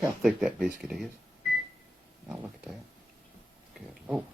Look how thick that biscuit is. Now look at that. Good Lord.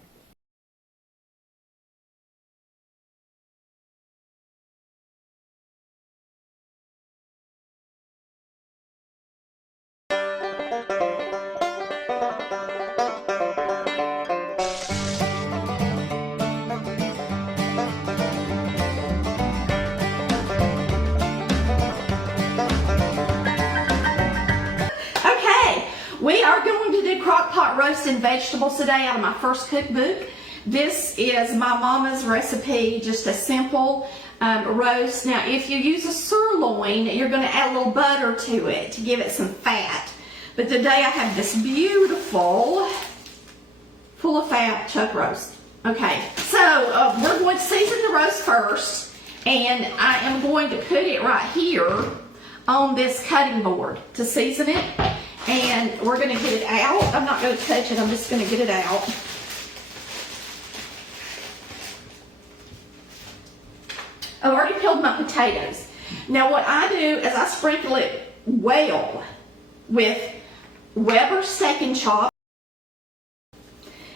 We are going to do crock pot roasted vegetables today out of my first cookbook. This is my mama's recipe, just a simple roast. Now, if you use a sirloin, you're going to add a little butter to it to give it some fat. But today I have this beautiful, full of fat chuck roast. Okay, so we're going to season the roast first, and I am going to put it right here on this cutting board to season it. And we're going to get it out. I'm not going to touch it. I'm just going to get it out. I've already peeled my potatoes. Now what I do is I sprinkle it well with Weber steak and chop.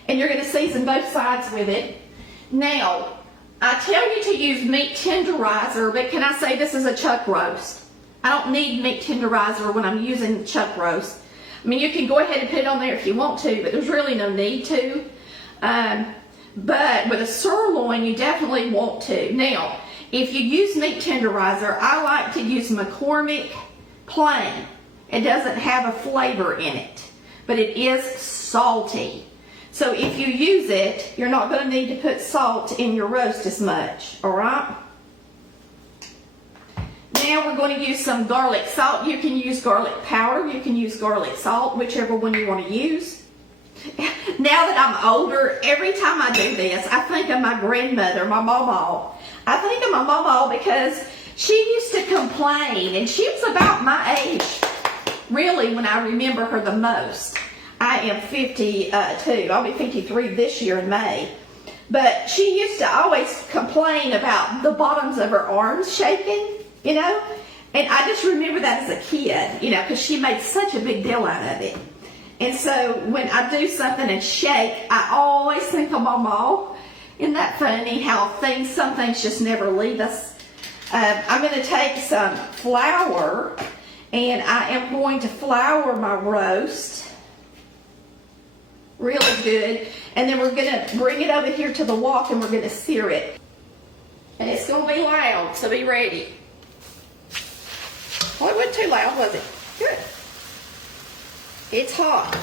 And you're going to season both sides with it. Now, I tell you to use meat tenderizer, but can I say this is a chuck roast? I don't need meat tenderizer when I'm using chuck roast. I mean, you can go ahead and put it on there if you want to, but there's really no need to. But with a sirloin, you definitely want to. Now, if you use meat tenderizer, I like to use McCormick plain. It doesn't have a flavor in it, but it is salty. So if you use it, you're not going to need to put salt in your roast as much, all right? Now we're going to use some garlic salt. You can use garlic powder, you can use garlic salt, whichever one you want to use. Now that I'm older, every time I do this, I think of my grandmother, my mama. I think of my mama because she used to complain, and she was about my age, really, when I remember her the most. I am 52. I'll be 53 this year in May. But she used to always complain about the bottoms of her arms shaking. You know, and I just remember that as a kid, you know, because she made such a big deal out of it. And so when I do something and shake, I always think of my mom. Isn't that funny how some things just never leave us? I'm going to take some flour, and I am going to flour my roast really good. And then we're going to bring it over here to the wok, and we're going to sear it. And it's going to be loud, so be ready. Well, it wasn't too loud, was it? Good. It's hot.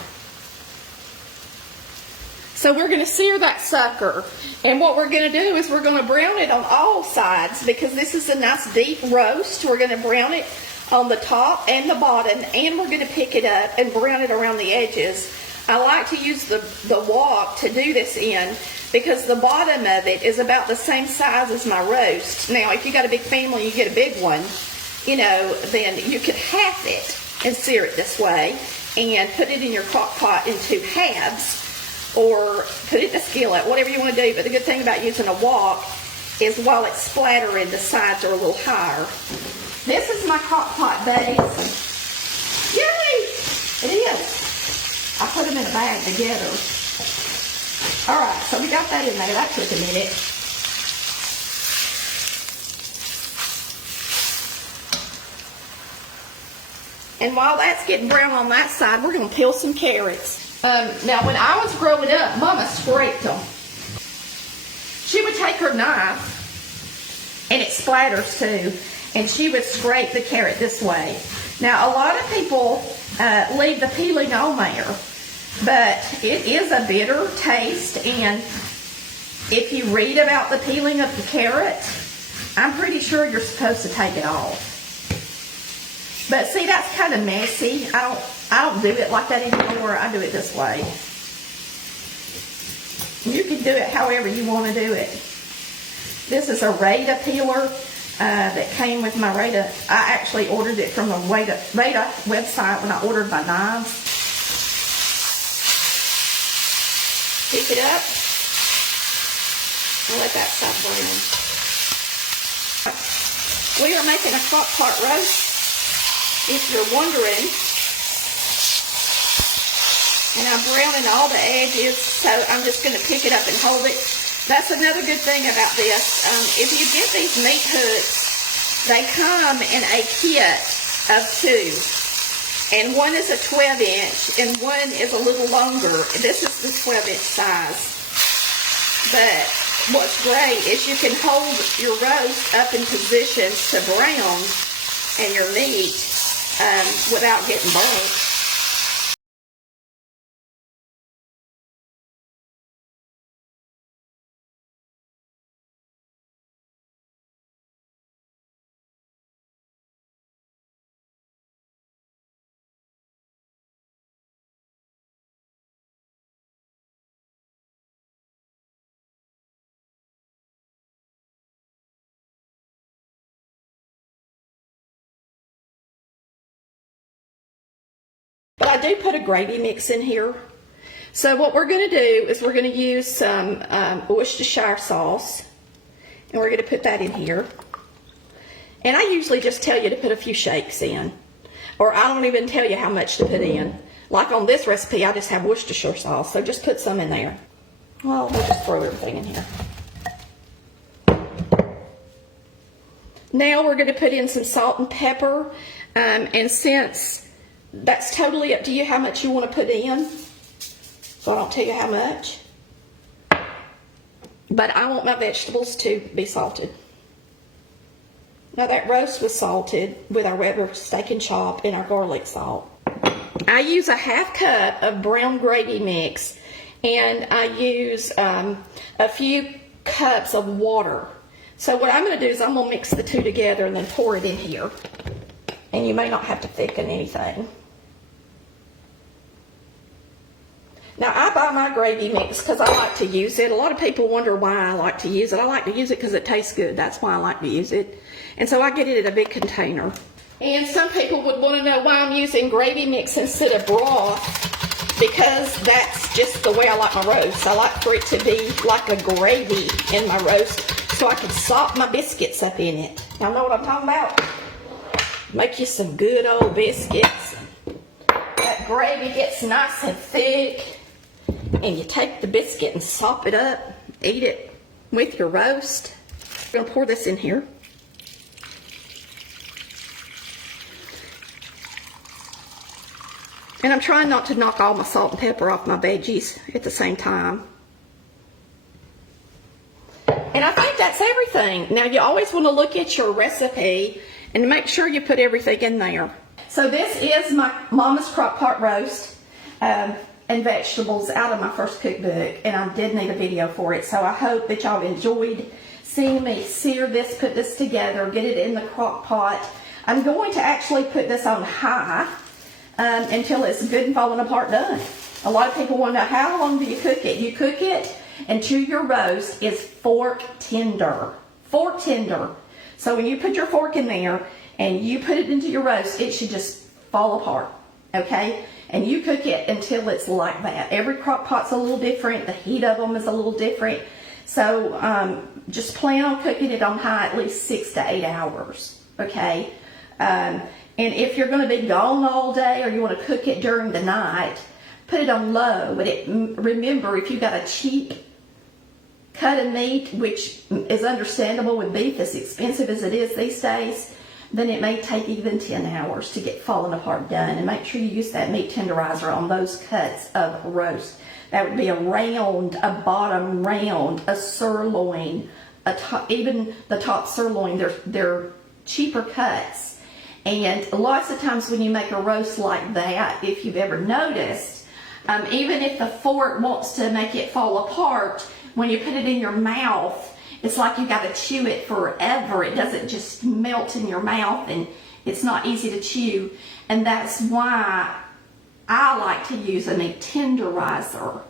So we're going to sear that sucker. And what we're going to do is we're going to brown it on all sides because this is a nice deep roast. We're going to brown it on the top and the bottom, and we're going to pick it up and brown it around the edges. I like to use the wok to do this in because the bottom of it is about the same size as my roast. Now, if you got a big family, you get a big one. You know, then you could half it and sear it this way and put it in your crock pot in 2 halves or put it in a skillet, whatever you want to do. But the good thing about using a wok is while it's splattering, the sides are a little higher. This is my crock pot base. Yay! It is. I put them in a bag together. All right, so we got that in there. That took a minute. And while that's getting brown on that side, we're going to peel some carrots. Now, when I was growing up, Mama scraped them. She would take her knife, and it splatters too, and she would scrape the carrot this way. Now, a lot of people leave the peeling on there, but it is a bitter taste, and if you read about the peeling of the carrot, I'm pretty sure you're supposed to take it off. But see, that's kind of messy. I don't do it like that anymore. I do it this way. You can do it however you want to do it. This is a Rada peeler that came with my Rada. I actually ordered it from the Rada website when I ordered my knives. Pick it up. I'll let that stop brown. We are making a crock pot roast. If you're wondering, And I'm browning all the edges, so I'm just going to pick it up and hold it. That's another good thing about this. If you get these meat hooks, they come in a kit of 2. And one is a 12-inch, and one is a little longer. This is the 12-inch size. But what's great is you can hold your roast up in position to brown and your meat without getting burnt. But I do put a gravy mix in here. So what we're going to do is we're going to use some Worcestershire sauce. And we're going to put that in here. And I usually just tell you to put a few shakes in. Or I don't even tell you how much to put in. Like on this recipe, I just have Worcestershire sauce. So just put some in there. Well, we'll just throw everything in here. Now we're going to put in some salt and pepper. And since that's totally up to you how much you want to put in. So I don't tell you how much. But I want my vegetables to be salted. Now that roast was salted with our regular steak and chop and our garlic salt. I use a half cup of brown gravy mix, and I use a few cups of water. So what I'm going to do is I'm going to mix the two together and then pour it in here. And you may not have to thicken anything. Now, I buy my gravy mix because I like to use it. A lot of people wonder why I like to use it. I like to use it because it tastes good. That's why I like to use it. And so I get it in a big container. And some people would want to know why I'm using gravy mix instead of broth, because that's just the way I like my roast. I like for it to be like a gravy in my roast so I can salt my biscuits up in it. Y'all know what I'm talking about? Make you some good old biscuits. That gravy gets nice and thick. And you take the biscuit and sop it up, eat it with your roast. I'm going to pour this in here. And I'm trying not to knock all my salt and pepper off my veggies at the same time. And I think that's everything. Now you always want to look at your recipe and make sure you put everything in there. So this is my Mama's Crock Pot roast. And vegetables out of my first cookbook, and I did need a video for it, so I hope that y'all enjoyed seeing me sear this, put this together, get it in the crock pot. I'm going to actually put this on high until it's good and falling apart done. A lot of people want to know, how long do you cook it? You cook it until your roast is fork tender. Fork tender. So when you put your fork in there and you put it into your roast, it should just fall apart, okay? And you cook it until it's like that. Every crock pot's a little different. The heat of them is a little different. So just plan on cooking it on high at least 6 to 8 hours, okay? And if you're going to be gone all day or you want to cook it during the night, put it on low. But remember, if you've got a cheap cut of meat, which is understandable with beef as expensive as it is these days, then it may take even 10 hours to get fallen apart done. And make sure you use that meat tenderizer on those cuts of roast. That would be a round, a bottom round, a sirloin, even the top sirloin. They're cheaper cuts. And lots of times when you make a roast like that, if you've ever noticed, even if the fork wants to make it fall apart, when you put it in your mouth, it's like you got to chew it forever. It doesn't just melt in your mouth, and it's not easy to chew. And that's why I like to use a meat tenderizer.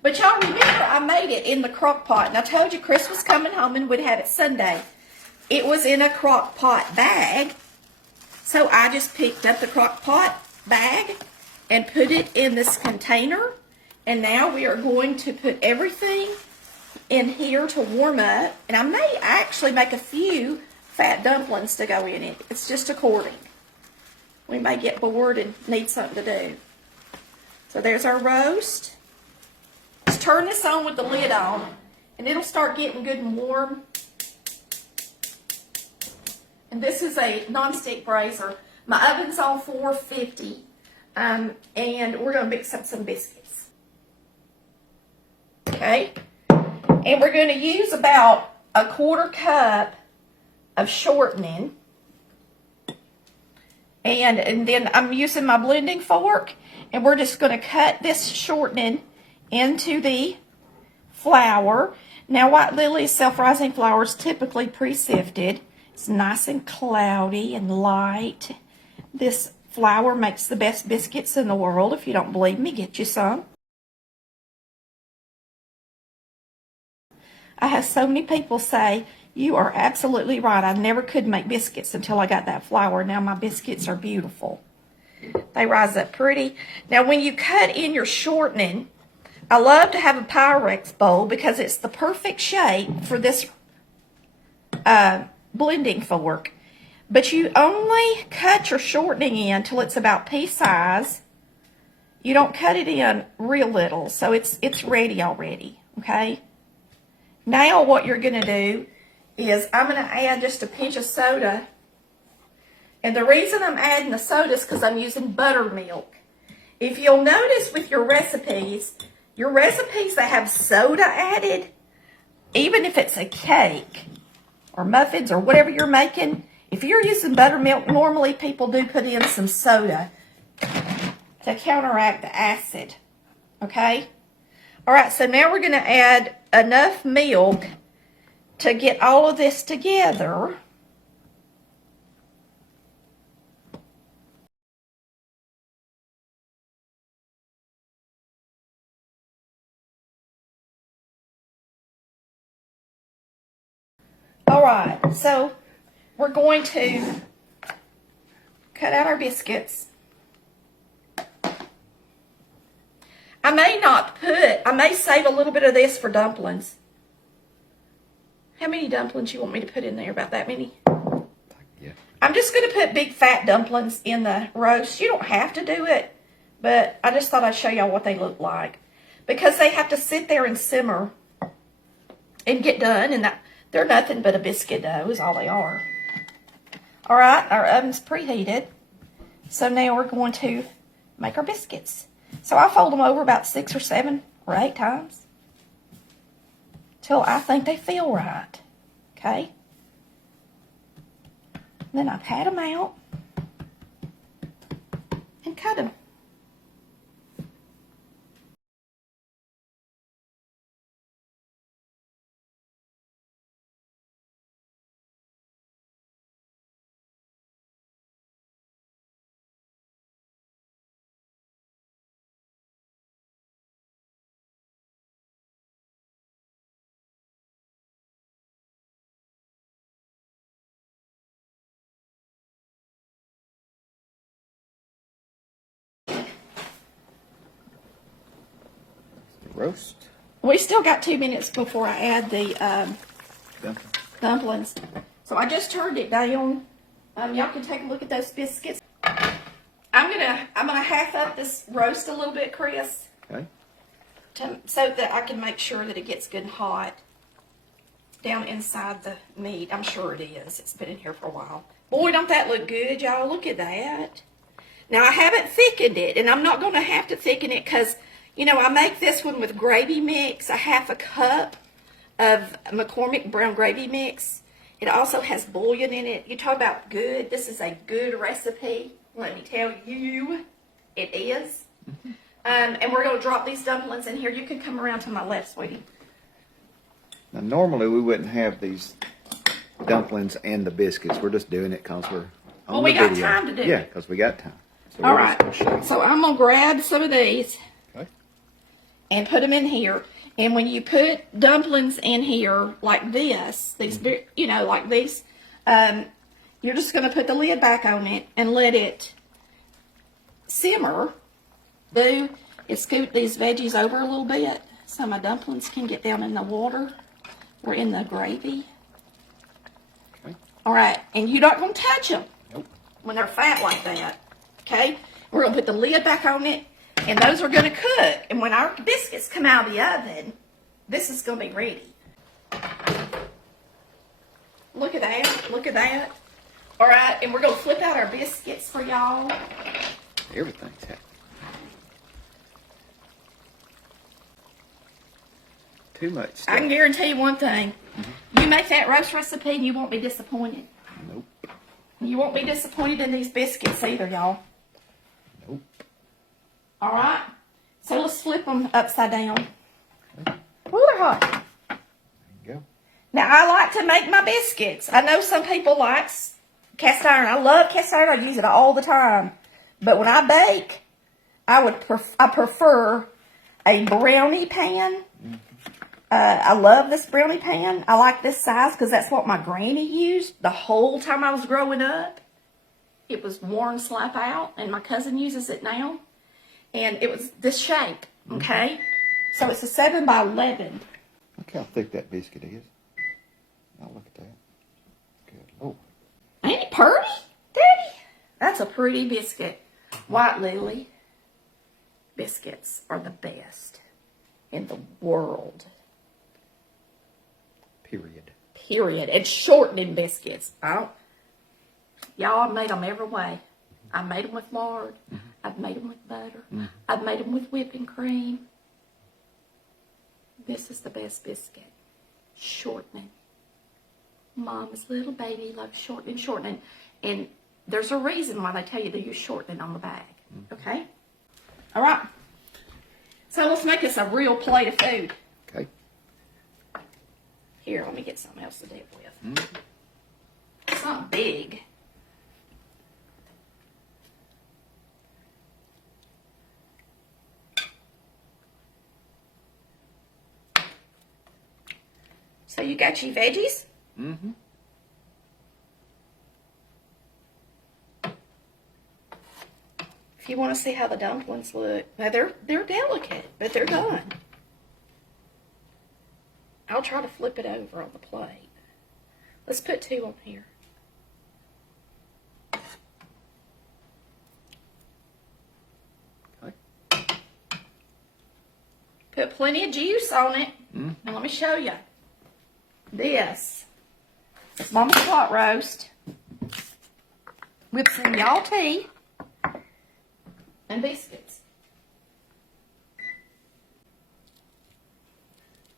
But y'all remember, I made it in the crock pot, and I told you Chris was coming home and would have it Sunday. It was in a crock pot bag, so I just picked up the crock pot bag and put it in this container. And now we are going to put everything in here to warm up, and I may actually make a few fat dumplings to go in it. It's just according. We may get bored and need something to do. So there's our roast. Let's turn this on with the lid on, and it'll start getting good and warm. And this is a nonstick braiser. My oven's on 450, and we're going to mix up some biscuits. Okay, and we're going to use about a 1/4 cup of shortening. And then I'm using my blending fork, and we're just going to cut this shortening into the flour. Now, White Lily's self-rising flour is typically pre-sifted. It's nice and cloudy and light. This flour makes the best biscuits in the world. If you don't believe me, get you some. I have so many people say, you are absolutely right. I never could make biscuits until I got that flour. Now my biscuits are beautiful. They rise up pretty. Now when you cut in your shortening, I love to have a Pyrex bowl because it's the perfect shape for this blending fork. But you only cut your shortening in till it's about pea size. You don't cut it in real little, so it's ready already, okay? Now what you're going to do is I'm going to add just a pinch of soda. And the reason I'm adding the soda is because I'm using buttermilk. If you'll notice with your recipes that have soda added, even if it's a cake or muffins or whatever you're making, if you're using buttermilk, normally people do put in some soda to counteract the acid, okay? All right, so now we're going to add enough milk to get all of this together. All right, so we're going to cut out our biscuits. I may save a little bit of this for dumplings. How many dumplings you want me to put in there? About that many? Yeah. I'm just going to put big fat dumplings in the roast. You don't have to do it, but I just thought I'd show y'all what they look like. Because they have to sit there and simmer and get done, and they're nothing but a biscuit dough is all they are. All right, our oven's preheated. So now we're going to make our biscuits. So I fold them over about 6 or 7 or 8 times till I think they feel right, okay? Then I pat them out and cut them. Roast. We still got 2 minutes before I add the dumplings. So I just turned it down. Y'all can take a look at those biscuits. I'm gonna half up this roast a little bit, Chris. Okay. So that I can make sure that it gets good and hot down inside the meat. I'm sure it is. It's been in here for a while. Boy, don't that look good, y'all? Look at that. Now I haven't thickened it, and I'm not gonna have to thicken it because, you know, I make this one with gravy mix, a half a cup of McCormick brown gravy mix. It also has bouillon in it. You talk about good. This is a good recipe. Let me tell you, it is. And we're going to drop these dumplings in here. You can come around to my left, sweetie. Now, normally we wouldn't have these dumplings and the biscuits. We're just doing it because we're on we the got video. time to do it. Yeah, because we got time. So All we're right. just gonna show you. So I'm going to grab some of these. Okay. And put them in here. And when you put dumplings in here like this, these, you know, like these, you're just going to put the lid back on it and let it simmer. Scoot these veggies over a little bit so my dumplings can get down in the water or in the gravy. Okay. All right, and you're not going to touch them Nope. when they're fat like that. Okay, we're going to put the lid back on it. And those are gonna cook. And when our biscuits come out of the oven, this is gonna be ready. Look at that, look at that. All right, and we're gonna flip out our biscuits for y'all. Everything's happening. Too much stuff. I can guarantee you one thing. You make that roast recipe and you won't be disappointed. Nope. You won't be disappointed in these biscuits either, y'all. Nope. All right, so let's flip them upside down. Ooh, they're hot. There you go. Now, I like to make my biscuits. I know some people like cast iron. I love cast iron. I use it all the time. But when I bake, I prefer a brownie pan. I love this brownie pan. I like this size because that's what my granny used the whole time I was growing up. It was worn slap out, and my cousin uses it now. And it was this shape, okay? So it's a 7 by 11. Look how thick that biscuit is. Now look at that. Good. Oh. Ain't it pretty, Daddy? That's a pretty biscuit. White Lily biscuits are the best in the world. Period. Period. And shortening biscuits. Y'all, I've made them every way. I made them with lard. I've made them with butter. I've made them with whipping cream. This is the best biscuit. Shortening. Mama's little baby loves shortening. And there's a reason why they tell you to use shortening on the bag. Okay? All right. So let's make this a real plate of food. Okay. Here, let me get something else to dip with. Something big. So you got your veggies? Mm-hmm. If you want to see how the dumplings look, now they're delicate, but they're done. I'll try to flip it over on the plate. Let's put 2 on here. Okay. Put plenty of juice on it. Now let me show you. This is Mama's pot roast with some y'all tea and biscuits.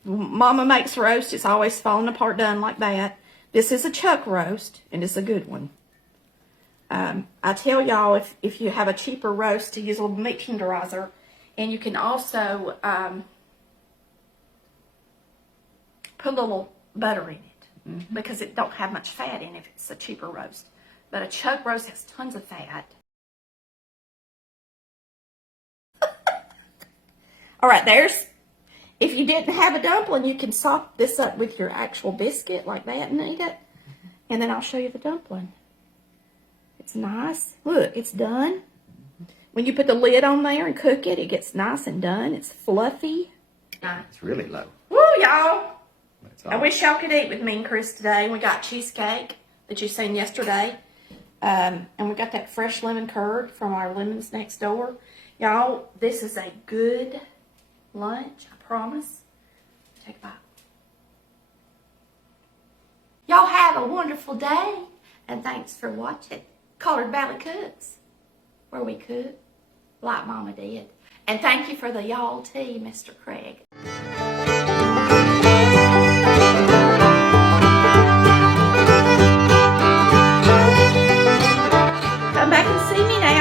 Mama makes roast. It's always falling apart done like that. This is a chuck roast, and it's a good one. I tell y'all, if you have a cheaper roast, to use a little meat tenderizer, and you can also put a little butter in it because it don't have much fat in it if it's a cheaper roast. But a chuck roast has tons of fat. All right, if you didn't have a dumpling, you can sop this up with your actual biscuit like that and eat it. And then I'll show you the dumpling. It's nice. Look, it's done. When you put the lid on there and cook it, it gets nice and done. It's fluffy. It's really low. Woo, y'all. I Awesome. wish y'all could eat with me and Chris today. We got cheesecake that you seen yesterday. And we got that fresh lemon curd from our lemons next door. Y'all, this is a good lunch, I promise. Take a bite. Y'all have a wonderful day, and thanks for watching Colored Valley Cooks, where we cook like Mama did. And thank you for the y'all tea, Mr. Craig. Come back and see me now.